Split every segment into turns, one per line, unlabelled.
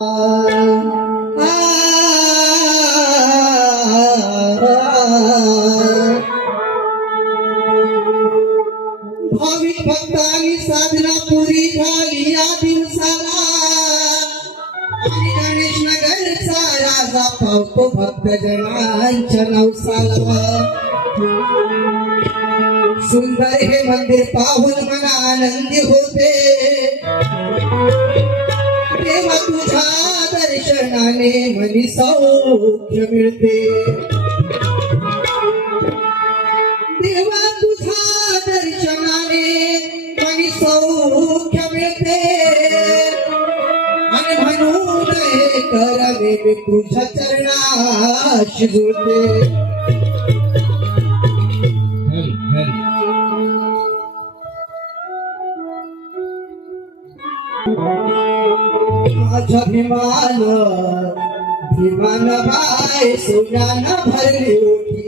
भाविक भक्तांनी साधना पुरी झाली या दिवसाला. आणि गणेश नगरचा राजा पावतो भक्त जनांच्या नवसाला. सुंदर हे मंदिर पाहून मना आनंदी होते. तेव्हा तुझ्या दर्शनाने मनी सौख्य मिळते. देवा तुझ्या दर्शनाने मनी सौख्य मिळते. आणि म्हणून करावे तुझ्या चरणाशी जुळते. माझा विमान विमान बाय सोन्यानं भरली होती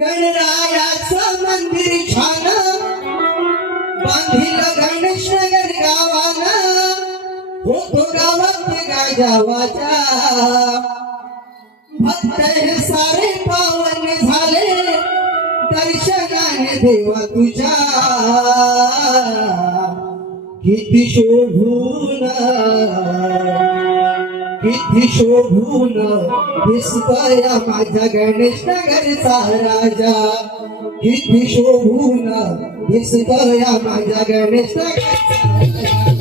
गणरायाचं मंदिर छान बांधिल गणेश नगर गावान होतो गावात गाजावाच्या भक्त हे सारे पावन झाले दर्शनाने देवा तुझ्या. किती शोभून किती शोभून दिसतोय माझ्या गणेश नगरचा राजा. किती शोभून दिसतोय माझ्या गणेश नगरचा राजा.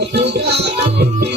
Thank you.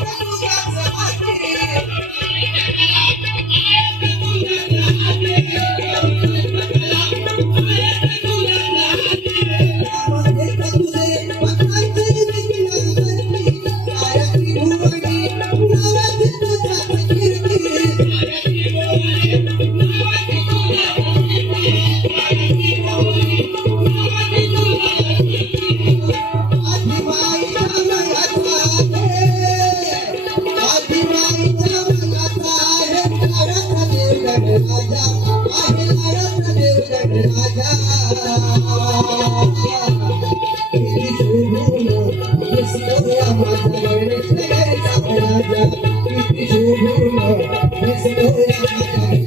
Thank you. Yeah.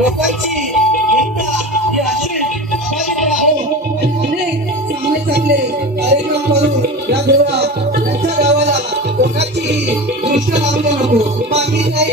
लोकांची एकता ही अशी पवित्र होऊन अनेक चांगले चांगले कार्यक्रम करून या देवा त्यांच्या गावाला लोकांची दृष्ट लावली नको. बाकी काही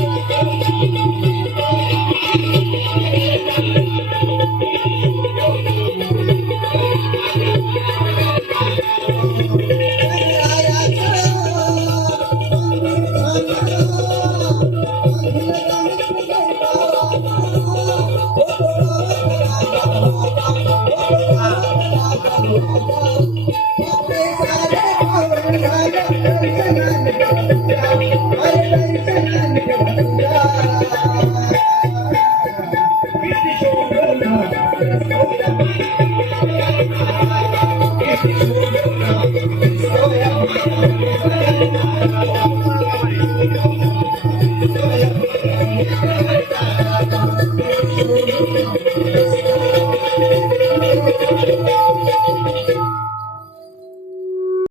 Oh,
you.